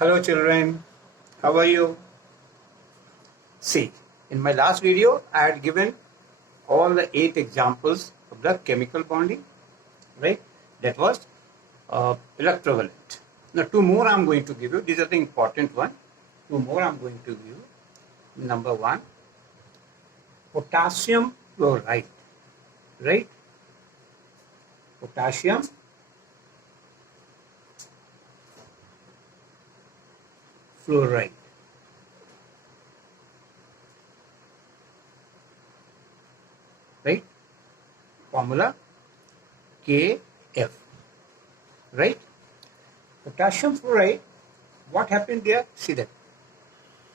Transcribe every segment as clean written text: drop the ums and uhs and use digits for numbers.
Hello children, how are you? See, in my last video I had given all the 8 examples of the chemical bonding, right? That was electrovalent. Now 2 more I am going to give you. These are the important one. 2 more I am going to give you. Number 1, potassium fluoride, right? Potassium fluoride. Right? Formula KF. Right? Potassium fluoride, what happened there? See that.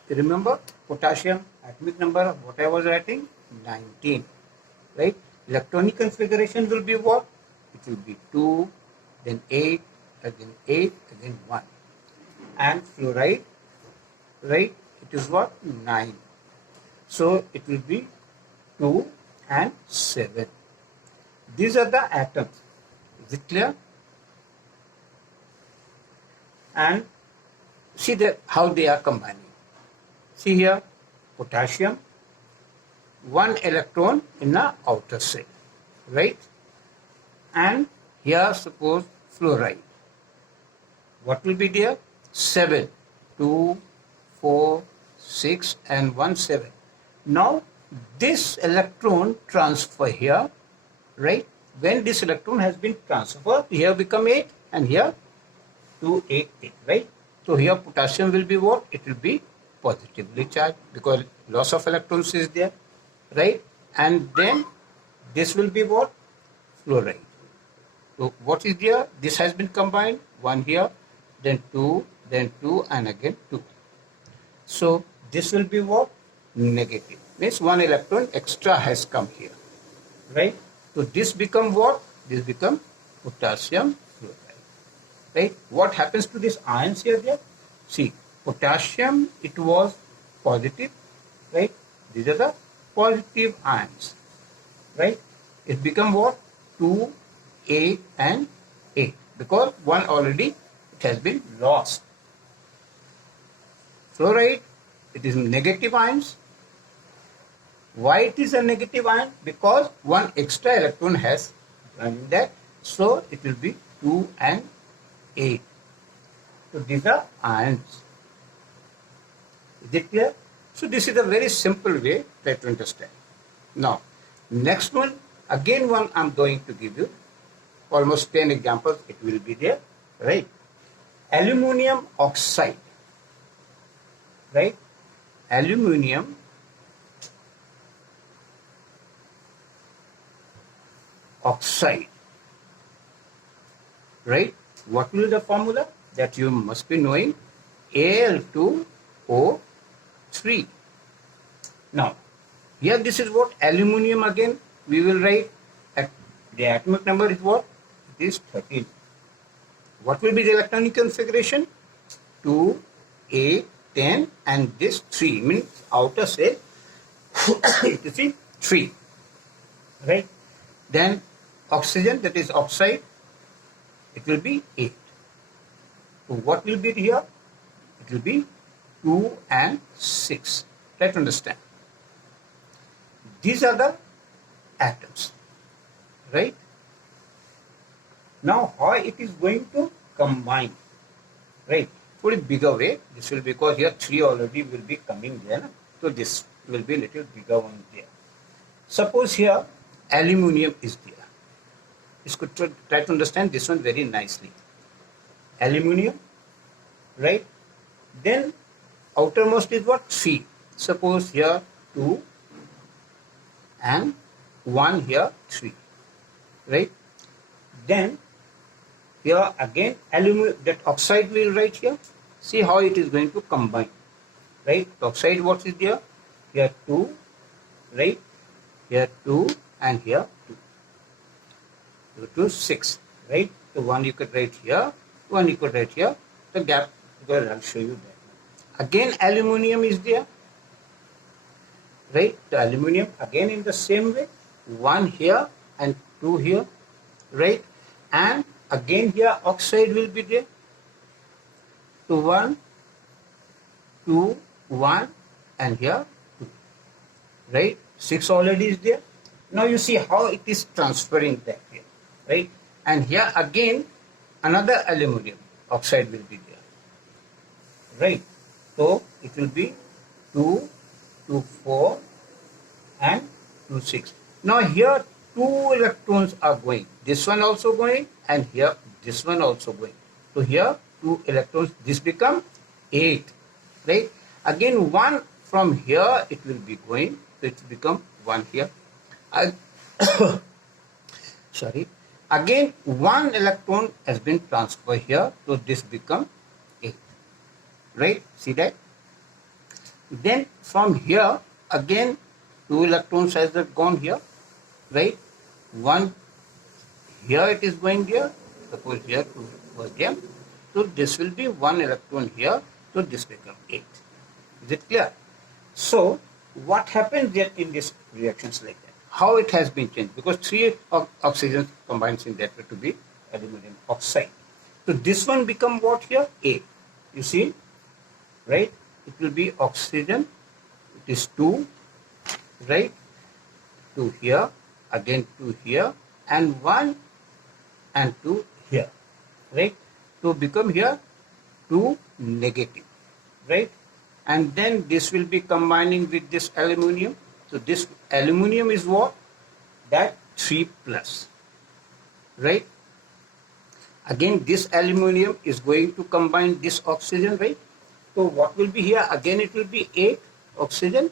You remember potassium atomic number, what I was writing? 19. Right? Electronic configuration will be what? It will be 2, then 8, again 8, again 1. And fluoride, right? It is what? 9. So it will be 2 and 7. These are the atoms. Is it clear? And see how they are combining. See here, potassium, 1 electron in the outer shell, right? And here suppose fluoride. What will be there? 7, 2, 4, 6 and 1, 7. Now this electron transfer here, right? When this electron has been transferred, here become 8 and here 2, 8, 8, right? So here potassium will be what? It will be positively charged because loss of electrons is there, right? And then this will be what? Fluoride. So what is there? This has been combined, 1 here, then 2 and again 2. So this will be what? Negative. Means 1 electron extra has come here, right? So this become what? This become potassium fluoride, right? What happens to these ions here? There? See, potassium, it was positive, right? These are the positive ions, right? It become what? 2, 8 and 8 because 1 already it has been lost. Fluoride, it is negative ions. Why it is a negative ion? Because 1 extra electron has joined that. So it will be 2 and 8. So these are ions. Is it clear? So this is a very simple way try to understand. Now, next one, again one I am going to give you. Almost 10 examples it will be there, right? Aluminium oxide, right? Aluminium oxide, right? What will be the formula? That you must be knowing, Al2O3. Now, here this is what? Aluminium again, we will write, the atomic number is what? It is 13. What will be the electronic configuration? 2, 8, 10 and this 3, means outer shell, you see 3, right? Then oxygen, that is oxide, it will be 8. So what will be here? It will be 2 and 6. Try to understand. These are the atoms, right? Now how it is going to combine, right? For a bigger way, this will, because here 3 already will be coming there, na? So this will be little bigger one there. Suppose here aluminium is there. This could try to understand this one very nicely. Aluminium, right? Then outermost is what? 3. Suppose here 2 and 1 here 3, right? Then here again aluminium, that oxide will write here. See how it is going to combine, right? Oxide, what is there? Here 2, right? Here 2 and here 2. 2 to 6, right? So 1 you could write here, 1 you could write here. The gap, because I'll show you that. Again aluminium is there, right? The aluminium again in the same way, 1 here and 2 here, right? And again here oxide will be there. So 1 2, 1, and here 2. Right? 6 already is there. Now you see how it is transferring that here. Right? And here again another aluminum oxide will be there. Right? So it will be 2, 2, 4, and 2, 6. Now here 2 electrons are going. This one also going, and here this one also going. So here 2 electrons, this become 8. Right? Again 1 from here it will be going, so it will become 1 here. Sorry. Again 1 electron has been transferred here, so this become 8. Right? See that? Then from here again 2 electrons has gone here. Right? 1 here it is going there. Suppose here 2 was there. So this will be 1 electron here. So this becomes 8. Is it clear? So what happens there in this reactions like that? How it has been changed? Because 3 oxygens combines in that way to be aluminum oxide. So this one become what here? A. You see? Right? It will be oxygen. It is 2. Right? 2 here. Again 2 here. And 1 and 2 here. Right? So become here 2 negative. Right? And then this will be combining with this aluminum. So this aluminum is what? That 3 plus. Right? Again this aluminum is going to combine this oxygen, right? So what will be here? Again it will be 8 oxygen.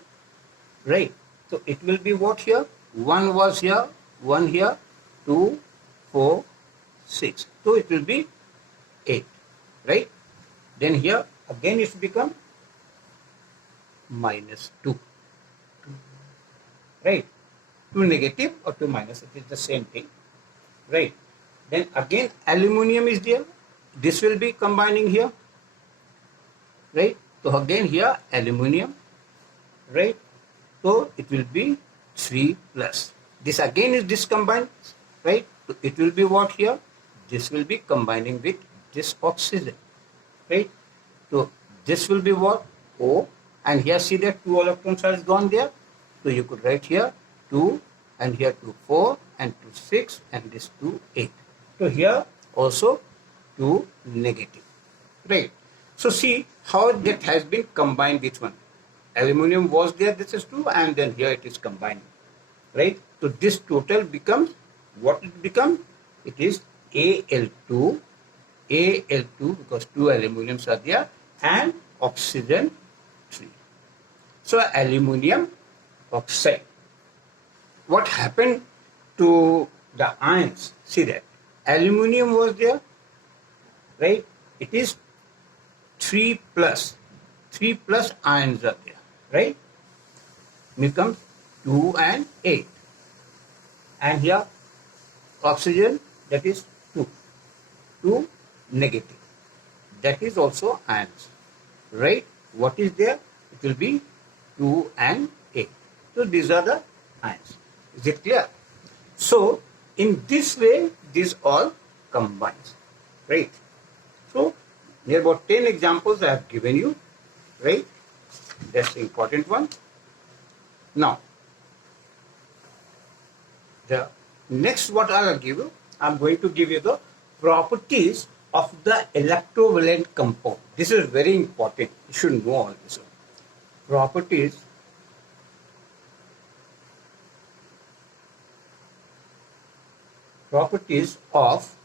Right? So it will be what here? 1 was here, 1 here, 2, 4, 6. So it will be 8. Right? Then here again it become minus 2. Right? 2 negative or 2 minus, it is the same thing. Right? Then again aluminum is there. This will be combining here. Right? So again here aluminum. Right? So it will be 3 plus. This again is this combined. Right? So it will be what here? This will be combining with this oxygen. Right? So this will be what? O. And here see that 2 electrons has gone there. So you could write here 2 and here 2 4 and 2 6 and this 2 8. So here also 2 negative. Right. So see how that has been combined with one. Aluminum was there, this is 2, and then here it is combined. Right. So this total becomes what it becomes? It is Al2, Al2 because 2 aluminums are there and oxygen 3. So aluminum oxide. What happened to the ions? See that aluminum was there, right? It is 3 plus. 3 plus ions are there, right? Becomes 2 and 8. And here oxygen, that is 2. 2 negative. That is also ions, right? What is there? It will be 2 and 8. So these are the ions. Is it clear? So in this way, these all combines, right? So near about 10 examples I have given you, right? That's the important one. Now, the next what I'll give you, I'm going to give you the properties of the electrovalent compound. This is very important. You should know all this. Properties of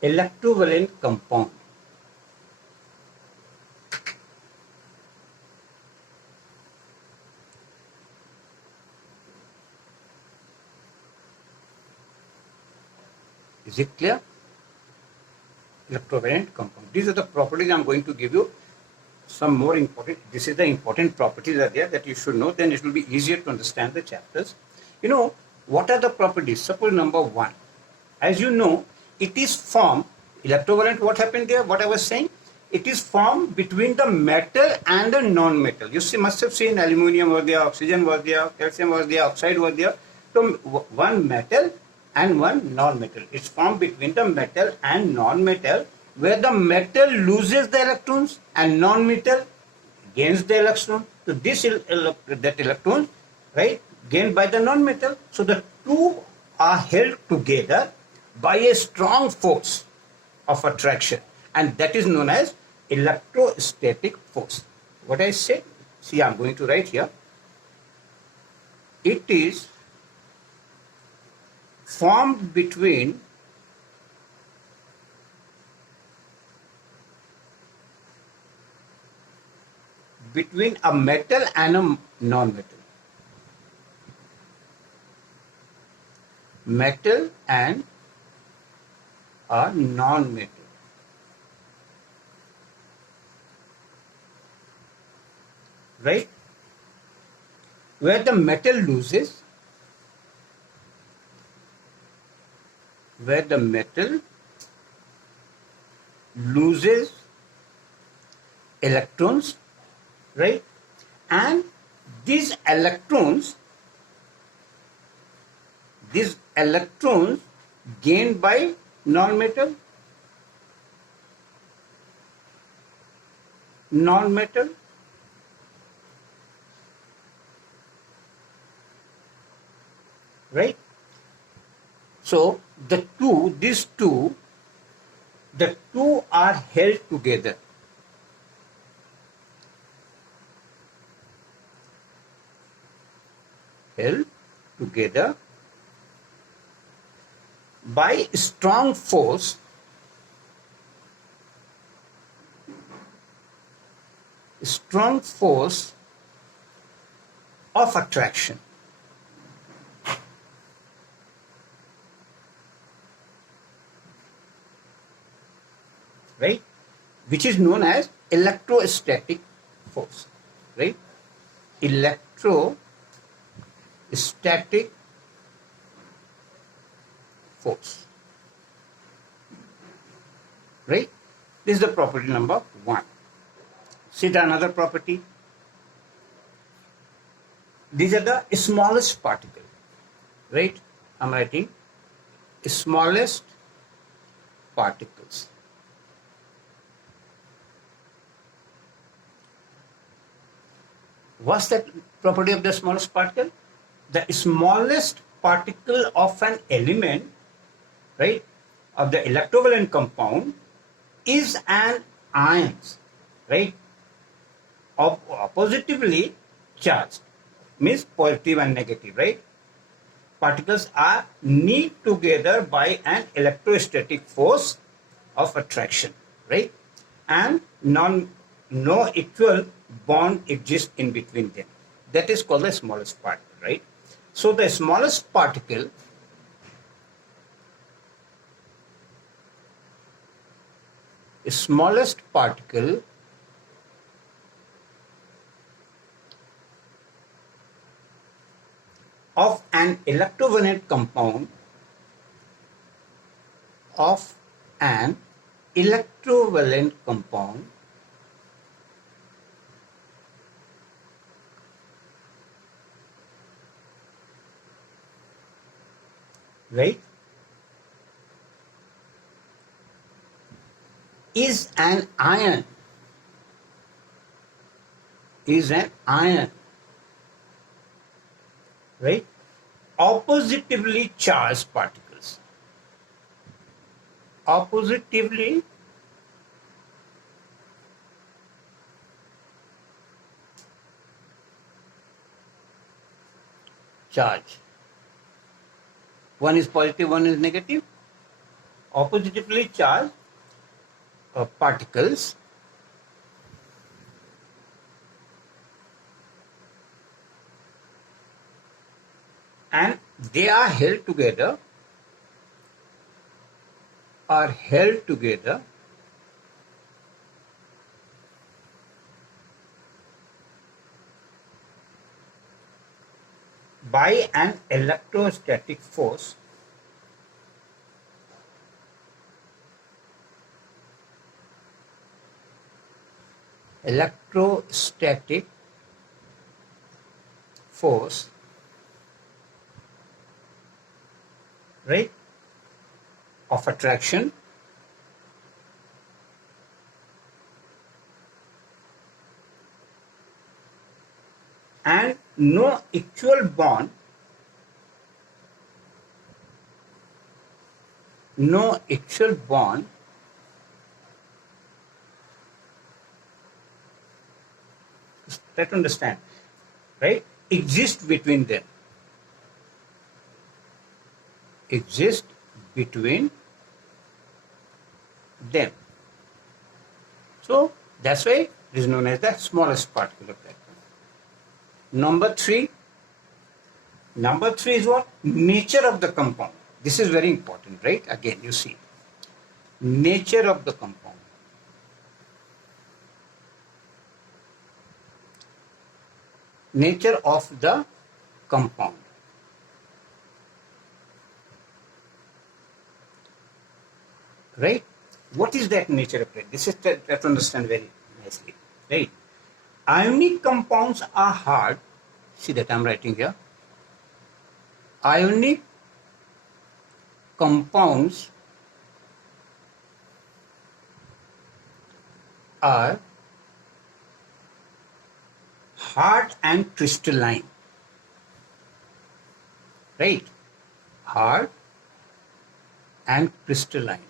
electrovalent compound. Is it clear? Electrovalent compound. These are the properties I am going to give you. Some more important. This is the important properties are there that you should know. Then it will be easier to understand the chapters. You know, what are the properties? Suppose number 1. As you know, it is formed, electrovalent, what happened there? What I was saying? It is formed between the metal and the non-metal. You see, must have seen aluminum was there, oxygen was there, calcium was there, oxide was there. So one metal and one non-metal. It's formed between the metal and non-metal, where the metal loses the electrons and non-metal gains the electron. So that electron, right, gained by the non-metal. So the two are held together by a strong force of attraction, and that is known as electrostatic force. What I said, see, I'm going to write here. It is formed between a metal and a non-metal. Metal and a non-metal. Right? Where the metal loses, electrons, right? And these electrons gained by non-metal, right? So the two are held together. By strong force of attraction. Right? Which is known as electrostatic force. Right? Electrostatic force. Right? This is the property number 1. See the another property. These are the smallest particle. Right? I'm writing smallest particles. What's that property of the smallest particle? The smallest particle of an element, right, of the electrovalent compound is an ion, right, positively charged, means positive and negative, right? Particles are knit together by an electrostatic force of attraction, right? And no equal bond exists in between them. That is called the smallest particle, right? So the smallest particle of an electrovalent compound right, is an ion, right? Oppositively charged particles. Oppositively charged. One is positive, one is negative. Oppositively charged particles and they are held together by an electrostatic force right, of attraction, no actual bond, no actual bond try to understand, right, exist between them, exist between them. So that's why it is known as the smallest particle of that. Number three is what? Nature of the compound. This is very important, right? Again, you see, nature of the compound. Nature of the compound. Right? What is that nature of it? This is to understand very nicely. Right? Ionic compounds are hard. See that I'm writing here. Ionic compounds are hard and crystalline. Right? Hard and crystalline.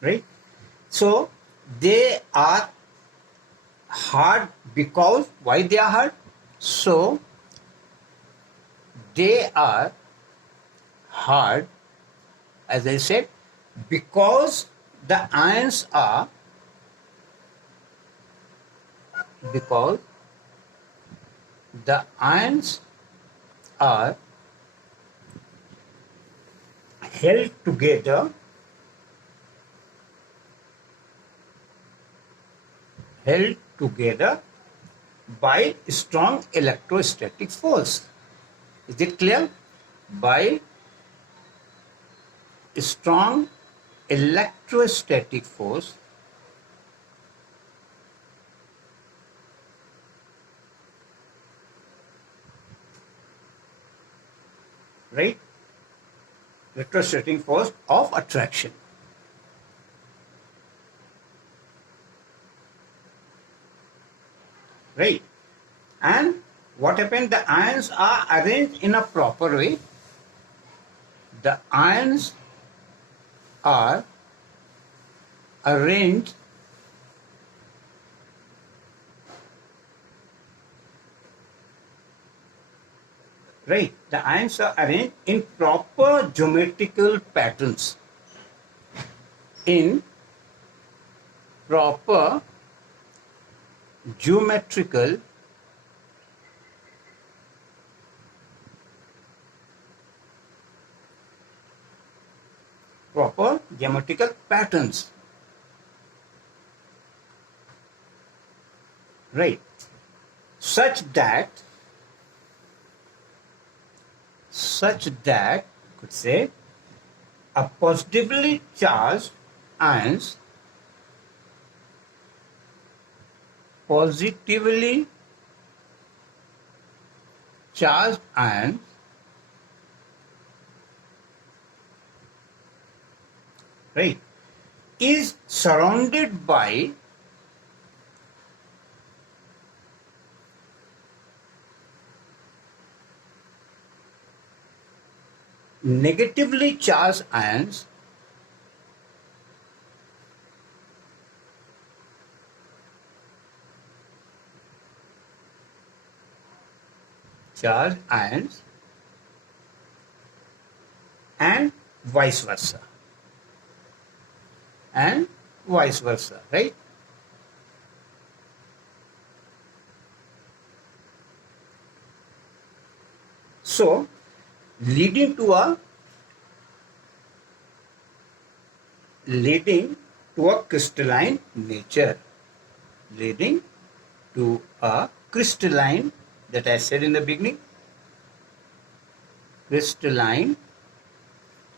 Right? So they are hard because, why they are hard? So they are hard, as I said, because the ions are held together by strong electrostatic force. Is it clear? By strong electrostatic force, right? Electrostatic force of attraction. Right? And what happened? The ions are arranged in a proper way. The ions are arranged right. The ions are arranged in proper geometrical patterns. In proper geometrical patterns, right, such that could say a positively charged ions right, is surrounded by negatively charged ions and vice versa. Right? So, leading to a crystalline nature, that I said in the beginning, crystalline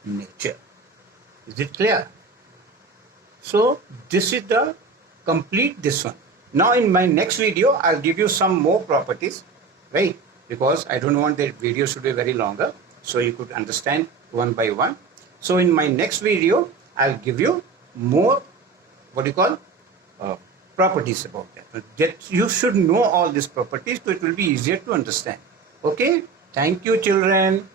nature. Is it clear? So this is the complete this one. Now in my next video, I'll give you some more properties, right? Because I don't want the video should be very longer, so you could understand one by one. So in my next video, I'll give you more, properties about that. You should know all these properties, so it will be easier to understand. Okay? Thank you, children.